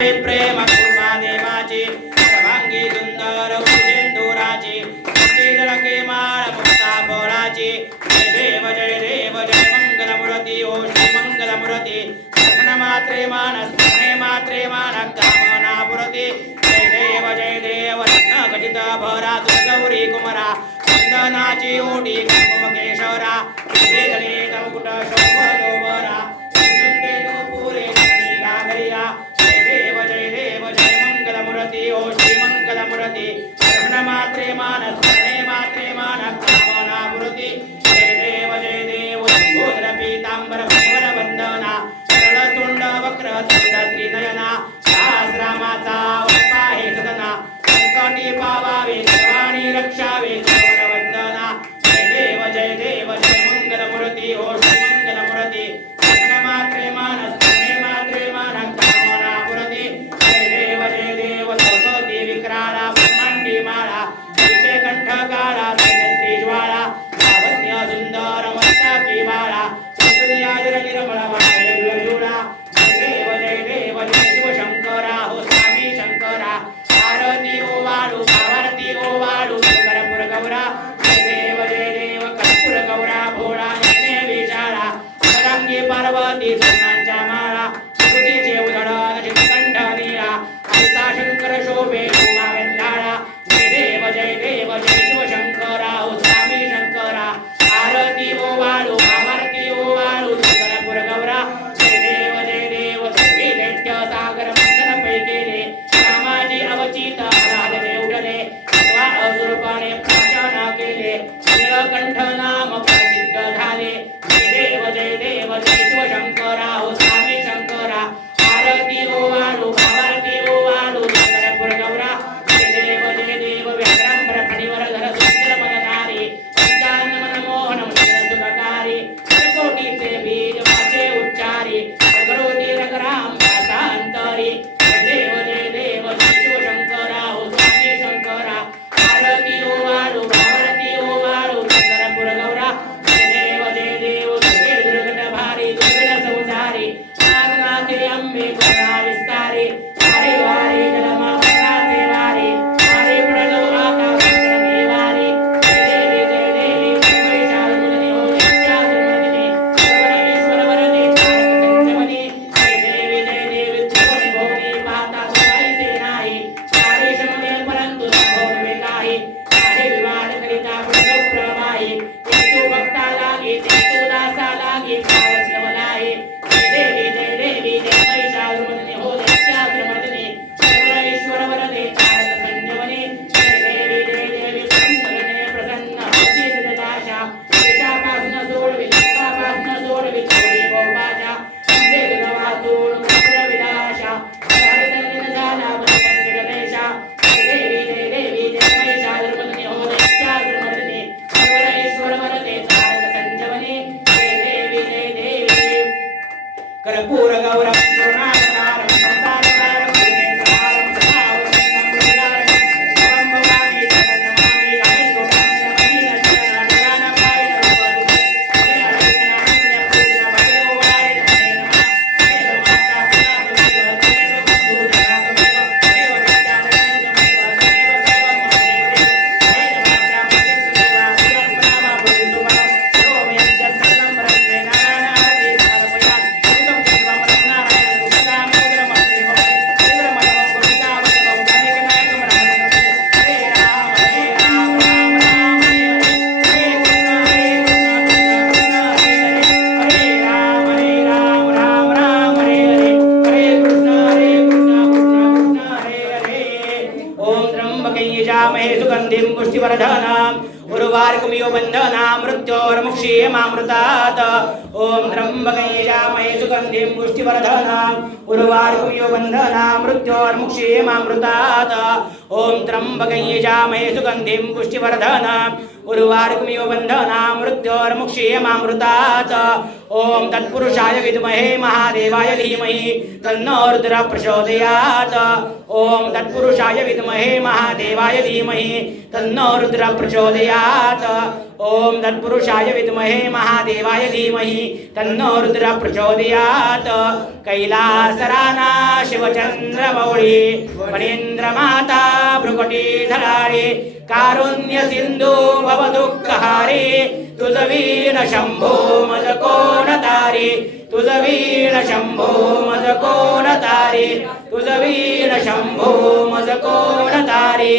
प्रेम कृपा देवाची सर्वांगी सुंदर सिंधुराची लके माळ मुक्ता बोळाची जय देव जय देव जय मंगल मुरती ओ श्री मंगल मुरती स्मरण मात्रे मान मे मात्रे मान कामना पुरती. जय देव जय देव रत्न खचित भरा गौरी कुमरा. चंदनाची ओटी कुमकेश्वरा जय जय मुकुट शोभलो. मात्रे मान मात्रे मान कामनावृत्ती जय देव जय देव वंदना सरळ तुंड वक्र तुंड त्रिनयना। सहस्रामाचा वैपाहे सदना। संकटी पावा Oh Man. पुष्टिवर्धनाम्। उर्वार्कमियो बन्धना मृत्योर्मुक्षीयमामृतात् ॐ त्र्यम्बकैजामहे सुगन्धिं पुष्टिवर्धनाम् उर्वार्कमियो बन्धना मृत्योर्मुक्षीयमामृतात् ॐ त्र्यम्बकैजामहे सुगन्धिं पुष्टिवर्धनाम् उर्वार्कमियो बन्धना मृत्योर्मुक्षीयमामृतात् ॐ तत्पुरुषाय विद्महे महादेवाय धीमहि तन्नो रुद्रः प्रचोदयात् ॐ तत्पुरुषाय विद्महे महादेवाय धीमहि तन्नो प्रचोदयात् प्रचोदयात ओम तत्पुरुषाय विद्महे महादेवाय धीमहि तन्नो रुद्र प्रचोदयात्। कैलासराना शिवचंद्रमौळी फणींद्र माता कारुण्यसिन्धु धरारे कारुण्य सिंधू भवदुःखहारे तुझ वीण शंभो मज कोण तारे नको तारे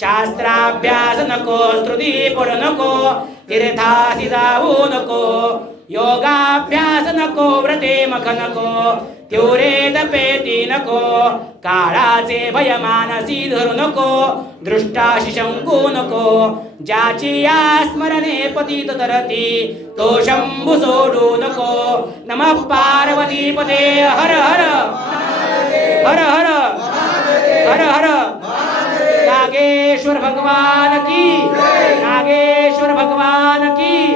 शास्त्राभ्यास नको स्तुती पडू नको तीर्थासी जाऊ नको योगाभ्यास नको व्रते मख नको तेवरे तपेती नको काळाचे भय मानसी धरू नको दृष्टाशी शंकू नको ज्याची या स्मरणे पतित तरती तो शंभू सोडू नको नम पार्वती पते हर हर हर हर। हर हर। नागेश्वर भगवान की। नागेश्वर भगवान की।